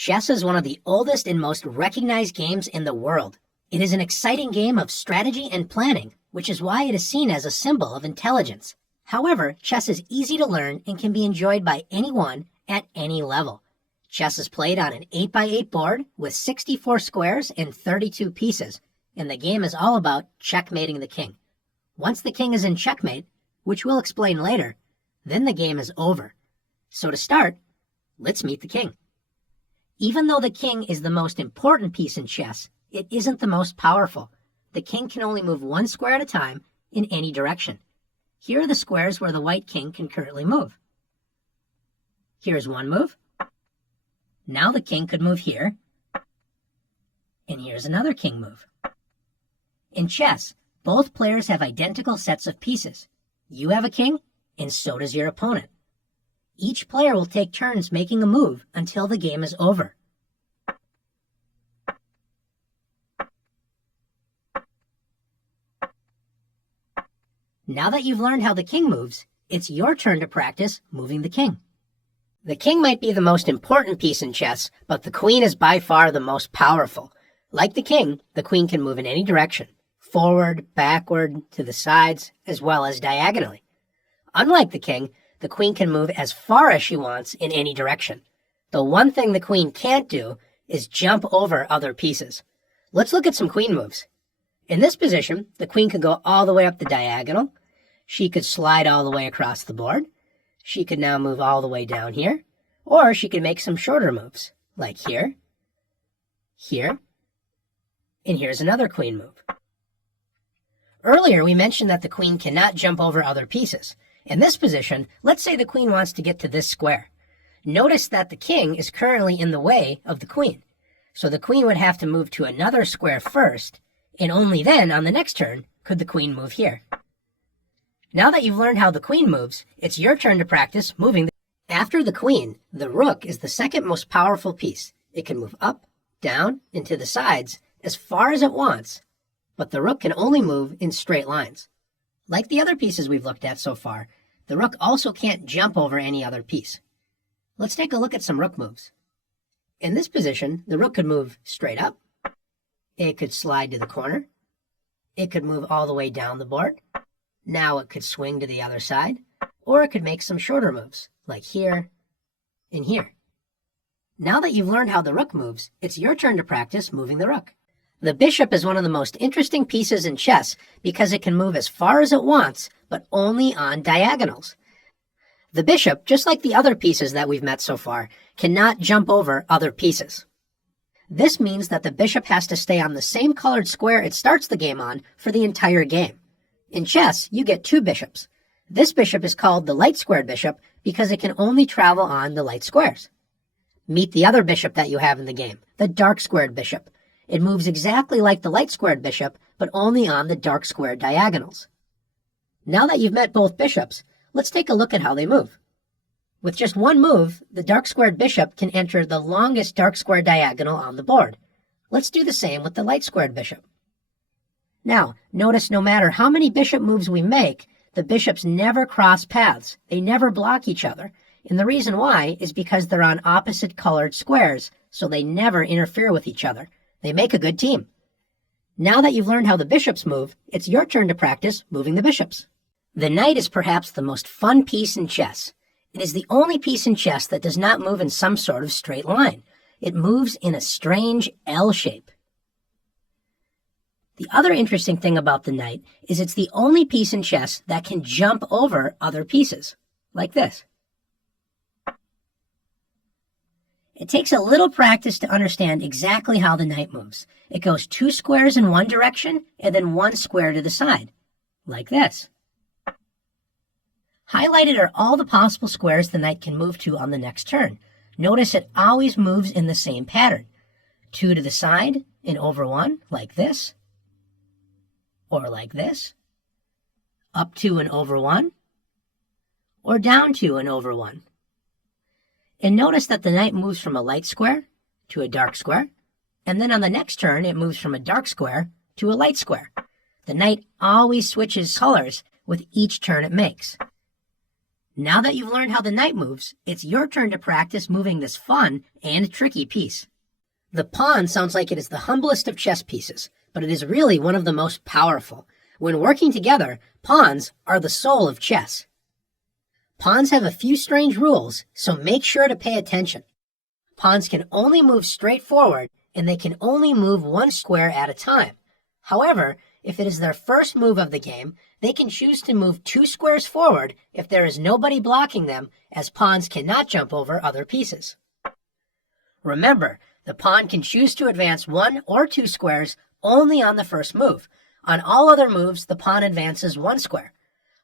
Chess is one of the oldest and most recognized games in the world. It is an exciting game of strategy and planning, which is why it is seen as a symbol of intelligence. However, chess is easy to learn and can be enjoyed by anyone at any level. Chess is played on an 8x8 board with 64 squares and 32 pieces, and the game is all about checkmating the king. Once the king is in checkmate, which we'll explain later, then the game is over. So to start, let's meet the king. Even though the king is the most important piece in chess, it isn't the most powerful. The king can only move one square at a time in any direction. Here are the squares where the white king can currently move. Here's one move. Now the king could move here. And here's another king move. In chess, both players have identical sets of pieces. You have a king, and so does your opponent. Each player will take turns making a move until the game is over. Now that you've learned how the king moves, it's your turn to practice moving the king. The king might be the most important piece in chess, but the queen is by far the most powerful. Like the king, the queen can move in any direction, forward, backward, to the sides, as well as diagonally. Unlike the king, the queen can move as far as she wants in any direction. The one thing the queen can't do is jump over other pieces. Let's look at some queen moves. In this position, the queen could go all the way up the diagonal. She could slide all the way across the board. She could now move all the way down here. Or she could make some shorter moves, like here, here, and here's another queen move. Earlier, we mentioned that the queen cannot jump over other pieces. In this position, let's say the queen wants to get to this square. Notice that the king is currently in the way of the queen. So the queen would have to move to another square first, and only then, on the next turn, could the queen move here. Now that you've learned how the queen moves, it's your turn to practice moving. After the queen, the rook is the second most powerful piece. It can move up, down, and to the sides as far as it wants, but the rook can only move in straight lines. Like the other pieces we've looked at so far, the rook also can't jump over any other piece. Let's take a look at some rook moves. In this position, the rook could move straight up. It could slide to the corner. It could move all the way down the board. Now it could swing to the other side, or it could make some shorter moves, like here and here. Now that you've learned how the rook moves, it's your turn to practice moving the rook. The bishop is one of the most interesting pieces in chess because it can move as far as it wants, but only on diagonals. The bishop, just like the other pieces that we've met so far, cannot jump over other pieces. This means that the bishop has to stay on the same colored square it starts the game on for the entire game. In chess, you get two bishops. This bishop is called the light squared bishop because it can only travel on the light squares. Meet the other bishop that you have in the game, the dark squared bishop. It moves exactly like the light squared bishop, but only on the dark squared diagonals. Now that you've met both bishops, let's take a look at how they move. With just one move, the dark squared bishop can enter the longest dark square diagonal on the board. Let's do the same with the light squared bishop. Now, notice no matter how many bishop moves we make, the bishops never cross paths. They never block each other. And the reason why is because they're on opposite colored squares, so they never interfere with each other. They make a good team. Now that you've learned how the bishops move, it's your turn to practice moving the bishops. The knight is perhaps the most fun piece in chess. It is the only piece in chess that does not move in some sort of straight line. It moves in a strange L shape. The other interesting thing about the knight is it's the only piece in chess that can jump over other pieces, like this. It takes a little practice to understand exactly how the knight moves. It goes 2 squares in one direction and then 1 square to the side, like this. Highlighted are all the possible squares the knight can move to on the next turn. Notice it always moves in the same pattern. 2 to the side and over 1, like this. Or like this. Up 2 and over 1. Or down 2 and over 1. And notice that the knight moves from a light square to a dark square, and then on the next turn it moves from a dark square to a light square. The knight always switches colors with each turn it makes. Now that you've learned how the knight moves, it's your turn to practice moving this fun and tricky piece. The pawn sounds like it is the humblest of chess pieces, but it is really one of the most powerful. When working together, pawns are the soul of chess. Pawns have a few strange rules, so make sure to pay attention. Pawns can only move straight forward, and they can only move one square at a time. However, if it is their first move of the game, they can choose to move 2 squares forward if there is nobody blocking them, as pawns cannot jump over other pieces. Remember, the pawn can choose to advance 1 or 2 squares only on the first move. On all other moves, the pawn advances 1 square.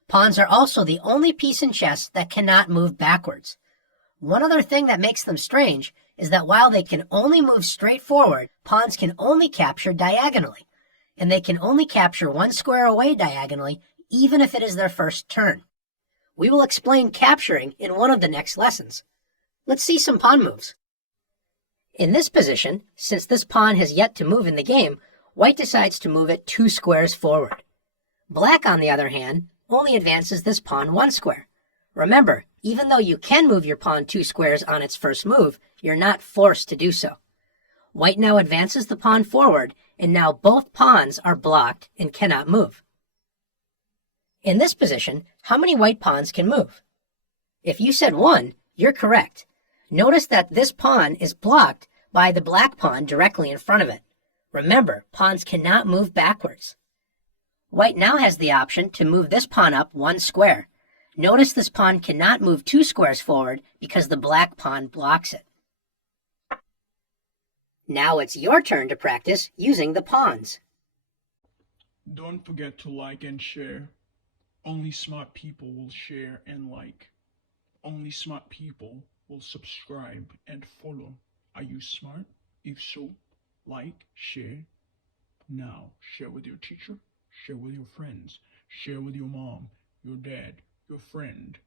Pawns are also the only piece in chess that cannot move backwards. One other thing that makes them strange is that while they can only move straight forward, pawns can only capture diagonally, and they can only capture 1 square away diagonally, even if it is their first turn. We will explain capturing in one of the next lessons. Let's see some pawn moves. In this position, since this pawn has yet to move in the game, white decides to move it 2 squares forward. Black, on the other hand, only advances this pawn 1 square. Remember, even though you can move your pawn 2 squares on its first move, you're not forced to do so. White now advances the pawn forward, and now both pawns are blocked and cannot move. In this position, how many white pawns can move? If you said 1, you're correct. Notice that this pawn is blocked by the black pawn directly in front of it. Remember, pawns cannot move backwards. White now has the option to move this pawn up 1 square. Notice this pawn cannot move 2 squares forward because the black pawn blocks it. Now it's your turn to practice using the pawns. Don't forget to like and share. Only smart people will share and like. Only smart people will subscribe and follow. Are you smart? If so, like, share. Now, share with your teacher, share with your friends, share with your mom, your dad, your friend,